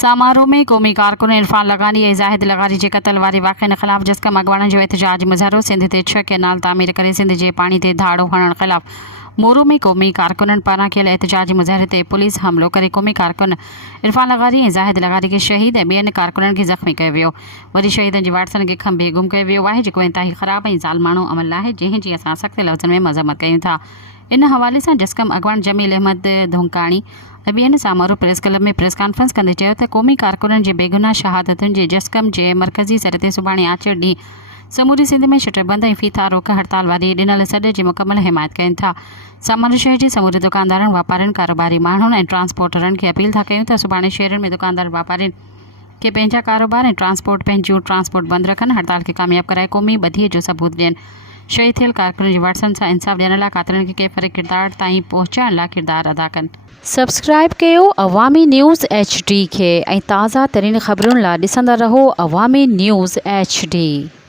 سامارو में قوमी कारकुन عرفان लॻारी ऐं زاھد लॻारी जे क़तल वारे वाक़िन ख़िलाफ़ जसकम अॻवाणन जो एहतजाज मुज़ाहिरो। सिंध ते 6 कैनाल तामीर करे सिंध जे पाणी ते धाड़ो हणण ख़िलाफ़ मोरो में क़ौमी कारकुननि पारां कयल एहतजाज मुज़ाहिरे ते पुलिस हमलो करे क़ौमी कारकुन عرفان लॻारी ऐं زاھد लॻारी खे शहीद ऐं ॿियनि कारकुननि खे ज़ख़्मी कयो वियो। वरी शहीदनि जे वारसनि खे खंभे गुम कयो वियो आहे, जेको इंतहाई ख़राब ऐं ज़ालिमाणो अमल आहे, जंहिंजी असां सख़्त लफ़्ज़नि में मज़म्मत कयूं था। इन हवाले सां जसकम अॻवान जमील अहमद धुंकाणी ऐं ॿियनि सामारो प्रेस क्लब में प्रेस कॉन्फ्रेंस कंदे चयो त क़ौमी कारकुननि जे बेगुनाह शहादतुनि जे जसकम जे मरकज़ी सर ते सुभाणे आचर ॾींहुं समूरी सिंध में शटरबंद ऐं फीथा रोक हड़ताल वारी ॾिनल सॾ जी मुकमल हिमायत कनि था। सामारो शहर जे समूरे दुकानदारनि, वापारियुनि, कारोबारी माण्हुनि ऐं ट्रांसपोर्टरनि खे अपील था कयूं त सुभाणे शहरनि में दुकानदार वापारियुनि खे पंहिंजा कारोबार ऐं पंहिंजूं ट्रांसपोर्ट बंदि रखनि, हड़ताल खे कामयाब कराए क़ौमी ॿधीअ जो सबूत ॾियनि। शहीद थियल कारकुननि जे वारसनि सां इंसाफ़ ॾियण लाइ कातिरनि खे कैफ़रे किरदार ताईं पहुचाइण लाइ किरदार अदा कनि। सब्सक्राइब कयो अवामी न्यूज़ HD खे ऐं ताज़ा तरीन ख़बरुनि लाइ ॾिसंदा रहो अवामी न्यूज़ HD।